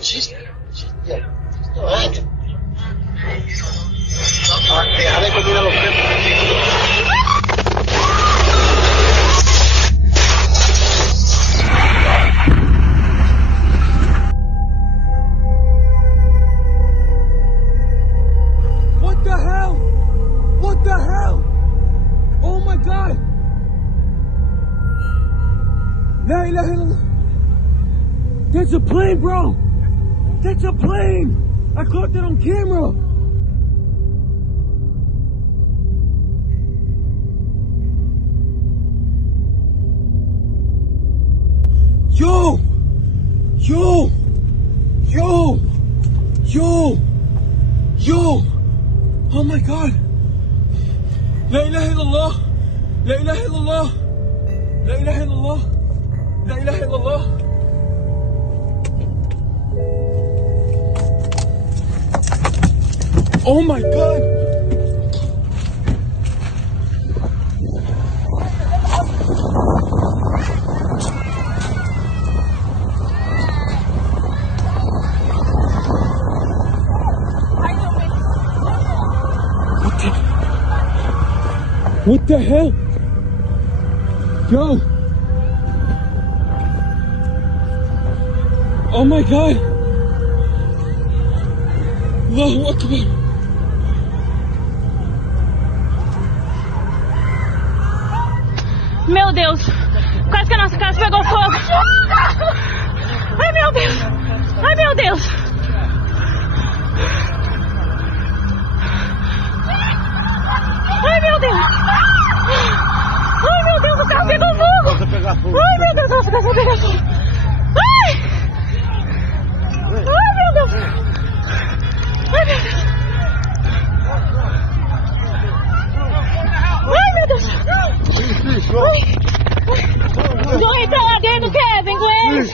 She's yeah. All right. Déjale comida a los perros. What the hell? What the hell? Oh my God! La ilaha illallah. That's a plane, bro. That's a plane. I caught that on camera. Yo! Yo! Yo! Yo! Yo! Oh my God! La ilaha illallah! La ilaha illallah! La ilaha illallah! La ilaha illallah! Oh my God! What the hell? Yo! Oh my God! Allahu Akbar! Meu Deus! Quase que a nossa casa pegou fogo! Ai meu Deus! Ai meu Deus! Ai meu Deus! Ai meu Deus, o carro pegou fogo! Ai meu Deus, nossa casa pegou fogo! Ai! Ai meu Deus! Ai meu Deus! Ai meu Deus! Ai! Vão entrar lá dentro, Kevin, com eles!